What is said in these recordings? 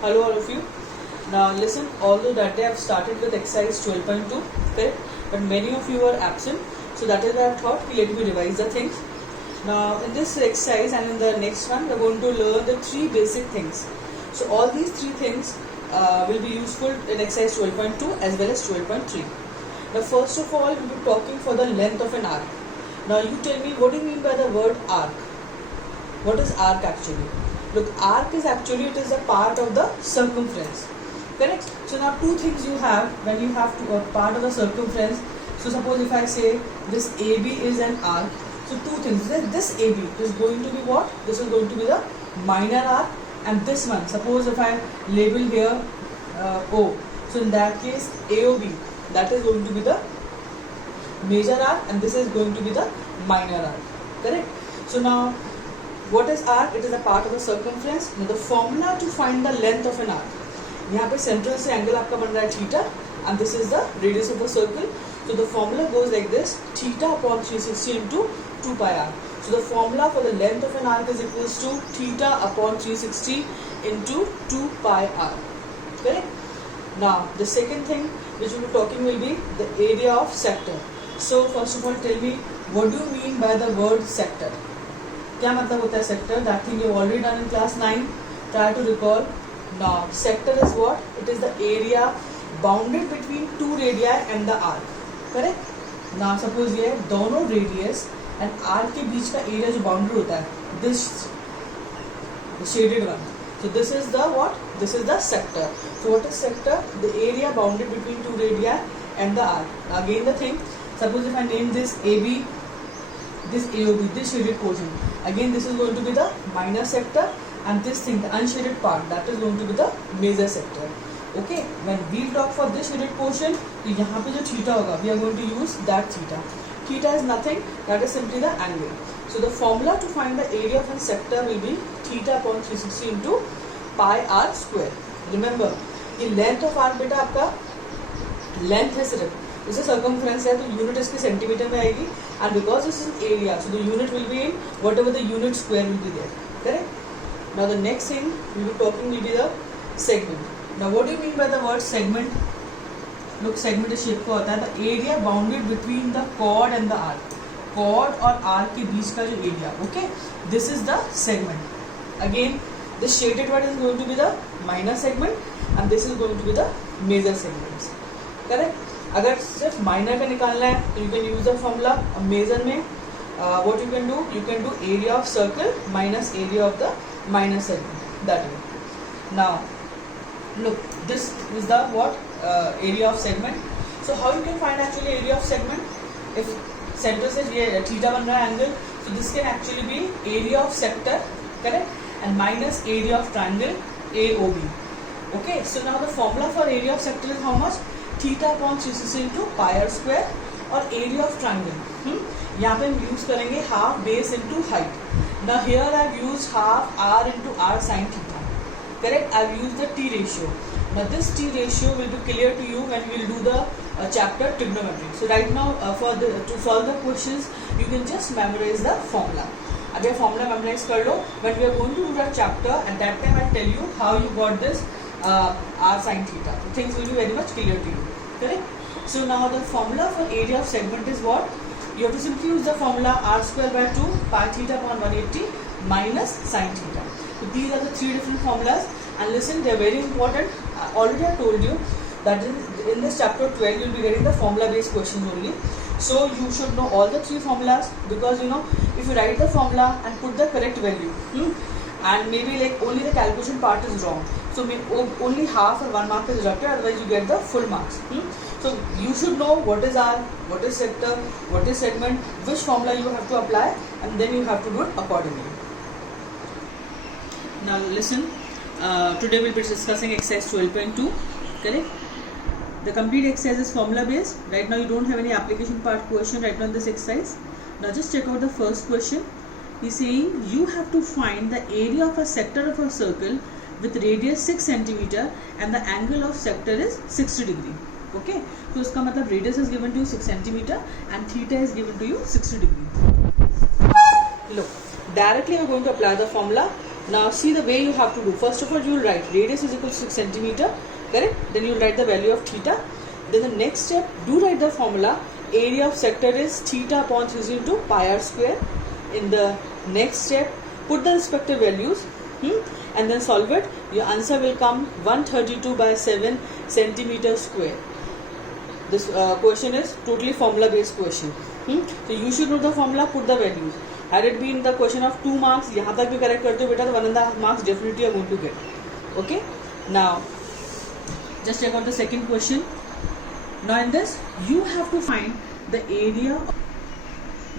Hello all of you. Now listen, although that day I've started with exercise 12.2, correct? But many of you are absent, so that is why I thought let me revise the things. Now in this exercise and in the next one, we're going to learn the three basic things. So all these three things will be useful in exercise 12.2 as well as 12.3. Now first of all, we'll be talking for the length of an arc. Now you tell me, what do you mean by the word arc? What is arc actually? Look, arc is actually, it is a part of the circumference. Correct? So now two things you have when you have to a part of the circumference. So suppose if I say this AB is an arc. So two things. This AB is going to be what? This is going to be the minor arc, and this one. Suppose if I label here O. So in that case AOB, that is going to be the major arc, and this is going to be the minor arc. Correct? So now what is arc? It is a part of the circumference. Now the formula to find the length of an arc. यहाँ पे central से angle आपका बन रहा है theta, and this is the radius of the circle. So the formula goes like this: theta upon 360 into 2 pi r. So the formula for the length of an arc is equals to theta upon 360 into 2 pi r. Correct? Now the second thing which we will be talking will be the area of sector. So first of all, tell me, what do you mean by the word sector? क्या मतलब होता है sector? That thing you have already done in class 9. Try to recall. Now sector is what? It is the area bounded between two radii and the arc. Correct? Now suppose ये दोनों radius and arc के बीच का area जो bounded होता है, this the shaded one. So this is the what? This is the sector. So what is sector? The area bounded between two radii and the arc. Now again the thing. Suppose if I name this AB, this AOB, this shaded portion. Again this is going to be the minor sector, and this thing, the unshaded part, that is going to be the major sector. Okay, when we talk for this shaded portion, तो यहाँ पे जो theta होगा, we are going to use that theta. Theta is nothing, that is simply the angle. So the formula to find the area of a sector will be theta upon 360 into pi r square. Remember, ये length of arc बेटा आपका length है सिर्फ, इसे circumference है तो unit इसके centimetre में आएगी, and because this is area, so the unit will be in whatever the unit square will be there. Correct? Now the next thing we will be talking will be the segment. Now what do you mean by the word segment? Look, segment is shape का होता है the area bounded between the chord and the arc. Chord और arc के बीच का जो area. Okay, this is the segment. Again, the shaded one is going to be the minor segment, and this is going to be the major segments. Correct? अगर सिर्फ minor का निकालना है तो you can use the formula. Major में what you can do area of circle minus area of the minor segment, that way. Now look, this is the what area of segment. So how you can find actually area of segment? If center से ये theta बन रहा है angle, so this can actually be area of sector, correct, and minus area of triangle AOB. Okay, so now the formula for area of sector is how much? Theta upon 360 into pi r square, और area of triangle यहाँ पे हम use करेंगे half base into height. Now here I have used half r into r sin theta. Correct? I have used the t ratio. Now this t ratio will be clear to you when we will do the chapter trigonometry. So right now to solve the questions, you can just memorize the formula. अब ये formula memorize कर लो. When we are going to do that chapter, at that time I will tell you how you got this r sin theta. So things will be very much clear to you. Correct? So now the formula for area of segment is what? You have to simply use the formula r square by 2 pi theta upon 180 minus sin theta. So these are the three different formulas, and listen, they are very important. Already I told you that in this chapter 12 you will be getting the formula based questions only. So you should know all the three formulas, because you know if you write the formula and put the correct value and maybe like only the calculation part is wrong, so only half or 1 mark is deducted, otherwise you get the full marks. So you should know what is arc, what is sector, what is segment, which formula you have to apply, and then you have to do it accordingly. Now listen, today we will be discussing exercise 12.2. Correct? The complete exercise is formula based. Right now you don't have any application part question right now in this exercise. Now just check out the first question. He's saying you have to find the area of a sector of a circle with radius 6 cm and the angle of sector is 60 degree. Okay, so इसका मतलब radius is given to you 6 cm and theta is given to you 60 degree. Look, directly we are going to apply the formula. Now see the way you have to do. First of all, you will write radius is equal to 6 centimeter, correct? Then you will write the value of theta. Then the next step, do write the formula. Area of sector is theta upon 3 into pi r square. In the next step, put the respective values and then solve it. Your answer will come 132 by 7 centimeter square. This question is totally formula based question. So you should know the formula, put the values. Had it been the question of 2 marks, यहाँ तक भी correct करते हो बेटा तो 1.5 marks definitely you are going to get. Okay. Now just check out the second question. Now in this you have to find the area.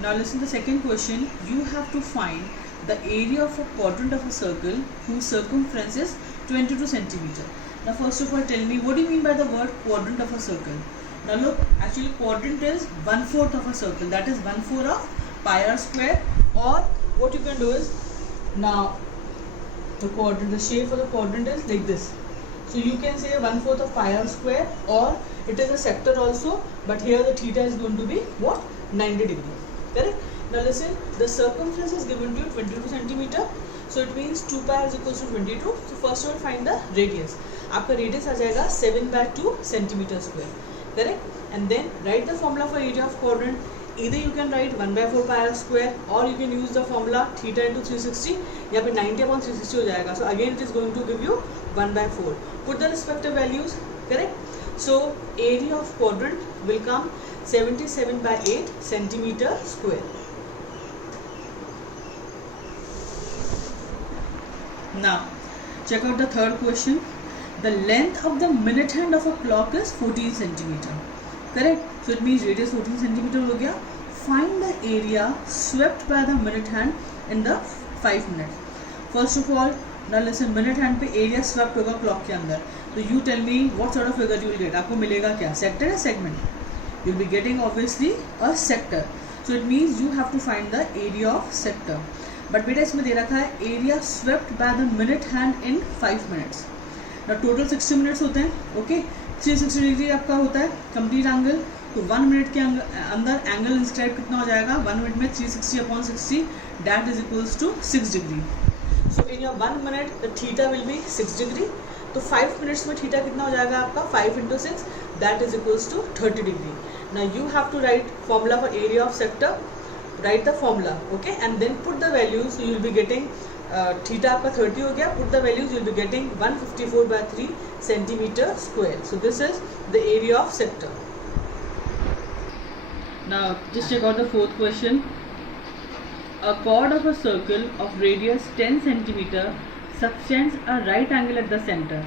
Now listen to the second question. You have to find the area of a quadrant of a circle whose circumference is 22 centimeter. Now first of all, tell me, what do you mean by the word quadrant of a circle? Now look, actually quadrant is 1/4 of a circle. That is 1/4 of pi r square. Or what you can do is, now the quadrant, the shape of the quadrant is like this. So you can say 1/4 of pi r square, or it is a sector also, but here the theta is going to be what? 90 degree. Correct? Now listen, the circumference is given to you 22 centimeter. So it means 2 pi is equals to 22. So first of all find the radius. आपका radius आ जाएगा 7/2 centimeter square. Correct? And then write the formula for area of quadrant. Either you can write 1/4 pi r square, or you can use the formula theta into 360. यहाँ पे 90 upon 360 हो जाएगा. So again it is going to give you 1/4. Put the respective values. Correct? So area of quadrant will come 77/8 centimeter square. Now check out the third question. The length of the minute hand of a clock is 14 centimeter. Correct? So it means radius 14 centimeter हो गया. Find the area swept by the minute hand in the 5 minutes. First of all, now listen, minute hand पे area swept होगा clock के अंदर. So you tell me what sort of figure you will get. आपको मिलेगा क्या? Sector या segment? You will be getting obviously a sector. So it means you have to find the area of sector. But बेटा इसमें दे रखा है area swept by the minute hand in 5 minutes. Now total 60 minutes होते हैं. Okay, 360 degree आपका होता है complete angle. तो 1 मिनट के अंदर एंगल इंस्क्राइब कितना हो जाएगा? 1 मिनट में 360 upon 60, that is equals to 6 degree. So in your 1 minute the theta will be 6 degree. तो 5 minutes में थीटा कितना हो जाएगा आपका? 5 into 6, that is equals to 30 degree. Now you have to write formula for area of sector. Write the formula, okay, and then put the values. So you will be getting theta आपका 30 हो गया. Put the values, you will be getting 154/3 centimeter square. So this is the area of sector. Now just check out the fourth question. A chord of a circle of radius 10 centimeter subtends a right angle at the center.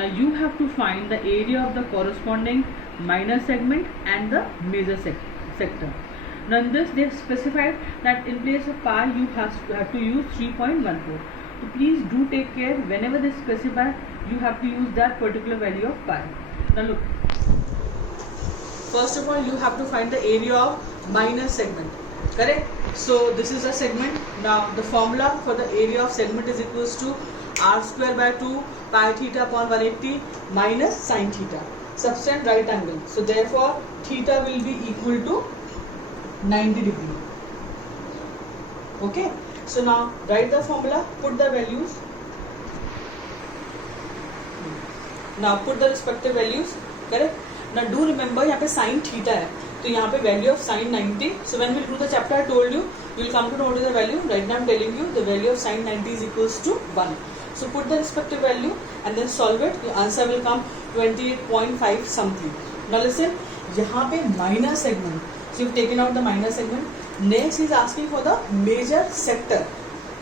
Now you have to find the area of the corresponding minor segment and the major sector. Now in this they have specified that in place of pi you have to use 3.14. So please do take care, whenever they specify you have to use that particular value of pi. Now look, first of all you have to find the area of minor segment. Correct? So this is a segment. Now the formula for the area of segment is equals to r square by 2 pi theta upon 180 minus sin theta. Subtend right angle. So therefore theta will be equal to 90 degree. Okay. So now write the formula, put the values. Now put the respective values. Correct? Now do remember यहाँ पे sin theta है, तो यहाँ पे value of sin 90. So when we do the chapter I told you, you will come to know what is the value. Right now I am telling you the value of sin 90 is equals to 1. So put the respective value and then solve it. Your answer will come 28.5 something. Now listen, यहाँ पे minor segment. So you've taken out the minor segment. Next is asking for the major sector.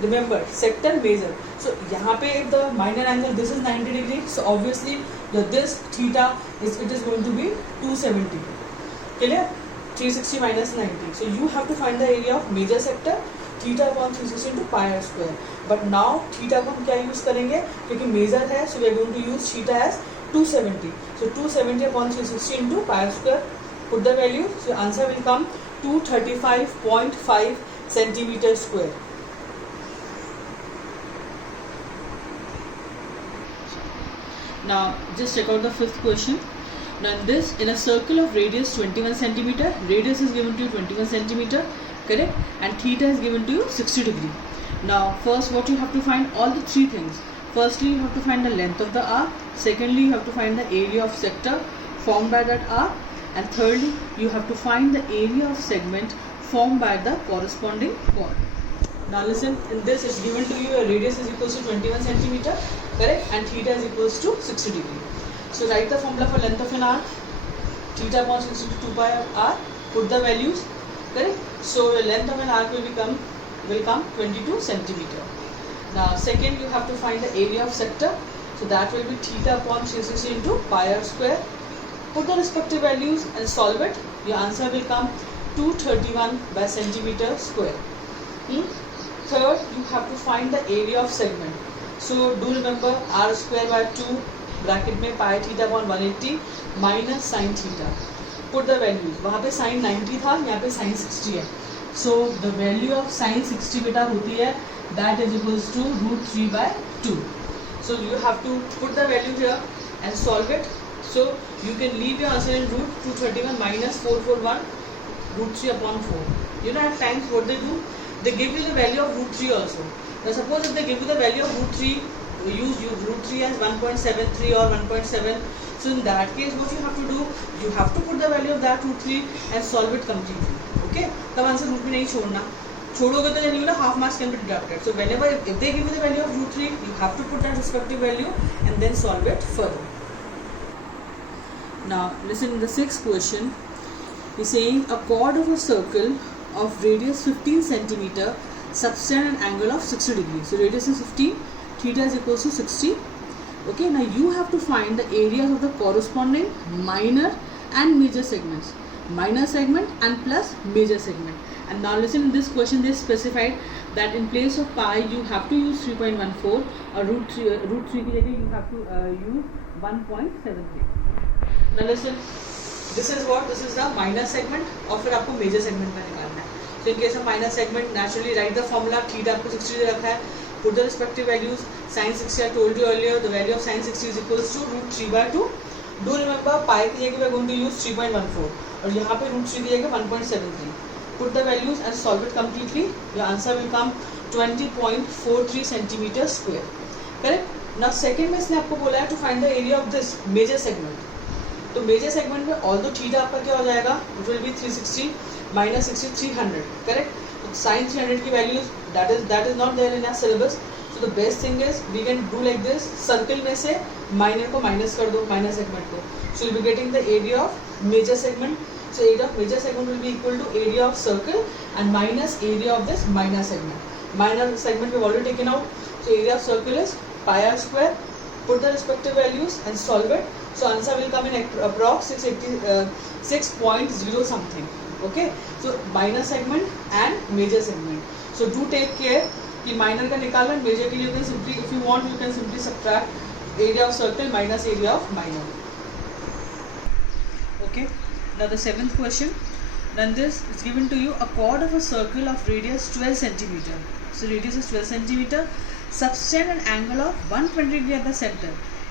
Remember, sector major. So यहाँ पे the minor angle, this is 90 degree. So obviously this theta is going to be 270. Clear? 360 minus 90. So you have to find the area of major sector. Theta upon 360 into pi r square. But now theta को हम क्या use करेंगे? क्योंकि major है, so we are going to use theta as 270. So 270 upon 360 into pi r square. Put the value. So answer will come 235.5 centimeter square. Now just check out the fifth question. Now in this, in a circle of radius 21 centimeter, radius is given to you 21 centimeter, correct, and theta is given to you 60 degree. Now first what you have to find, all the three things. Firstly you have to find the length of the arc, secondly you have to find the area of sector formed by that arc, and thirdly you have to find the area of segment formed by the corresponding chord. Now listen, in this it's given to you a radius is equals to 21 centimeter, correct, and theta is equals to 60 degree. So write the formula for length of an arc, theta upon 60 to 2 pi of r, put the values, correct. So your length of an arc will come 22 centimeter. Now second you have to find the area of sector, so that will be theta upon 360 into pi r square. Put the respective values and solve it. Your answer will come 231 by centimeter square. Third, you have to find the area of segment. So do remember r square by 2 bracket में pi theta upon 180 minus sin theta. Put the values. वहाँ पे sin 90 था, यहाँ पे sin 60 है. So the value of sin 60 बेटा होती है that is equals to √3 by 2. So you have to put the value here and solve it. So you can leave your answer in root 231 minus 441 √3 upon 4. You know at times what they do? They give you the value of √3 also. Now suppose if they give you the value of √3, use √3 as 1.73 or 1.7. So in that case what you have to do, you have to put the value of that √3 and solve it completely. Okay? तब answer root में नहीं छोड़ना. छोड़ोगे तो then half marks can be deducted. So whenever if they give you the value of √3, you have to put that respective value and then solve it further. Now listen to the sixth question. Is saying a chord of a circle of radius 15 centimeter subtend an angle of 60 degrees. So radius is 15, theta is equals to 60. Okay, now you have to find the areas of the corresponding minor and major segments. Minor segment and plus major segment. And now listen, in this question they specified that in place of pi you have to use 3.14 or √3 की जगह you have to use 1.73. Now listen, this is what, this is the minor segment और फिर आपको major segment का निकालना है. So in case of minor segment, naturally write the formula. Theta आपको 60 दे रखा है. Put the respective values. Sin 60 I told you earlier, the value of sin 60 is equals to √3 by 2. Do remember pi की जगह we are going to use 3.14 और यहाँ पे √3 की जगह 1.73. Put the values and solve it completely. Your answer will come 20.43 centimeter square. Correct? Now second में इसने आपको बोला है to find the area of this major segment. तो मेजर सेगमेंट में ऑल्दो थीटा आपका क्या हो जाएगा, it will be 360 minus 60 300, correct. Sine 300 की values that is not there in our syllabus. So the best thing is we can do like this, circle में से minor को माइनस कर दो, माइनर सेगमेंट को. So you will be getting the area of major segment. So area of major segment will be equal to area of circle and minus area of this minor segment. Minor segment we have already taken out. So area of circle is pi r square. Put the respective values and solve it. So answer will come in approx 6.0 something. Okay. So minor segment and major segment. So do take care कि minor का निकालना, major के लिए तो simply if you want you can simply subtract area of circle minus area of minor. Okay. Now the seventh question. Then this is given to you a chord of a circle of radius 12 centimeter. So radius is 12 centimeter. Subtend an angle of 120 degree at the center.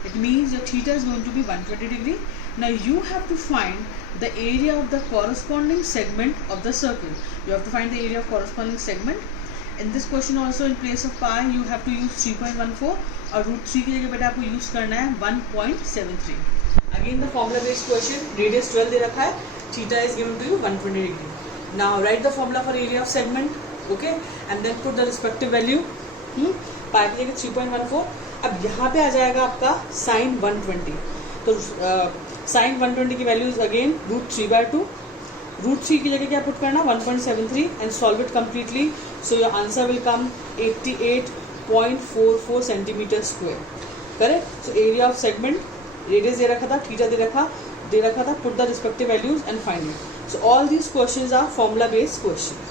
It means your theta is going to be 120 degree. Now you have to find the area of the corresponding segment of the circle. You have to find the area of corresponding segment. In this question also in place of pi you have to use 3.14 और √3 की जगह बेटा आपको use करना है 1.73. Again the formula based question. Radius 12 दे रखा है, theta is given to you 120 degree. Now write the formula for area of segment. Okay, and then put the respective value. pi की जगह 3.14. अब यहाँ पे आ जाएगा आपका sin 120. तो sin 120 की वैल्यूज अगेन √3 by 2. √3 की जगह क्या पुट करना 1.73 and solve it completely. So your answer will come 88.44 centimeter square. Correct? So area of segment, radius दे रखा था, थीटा दे रखा था, put the respective values and find it. So all these questions are formula based questions.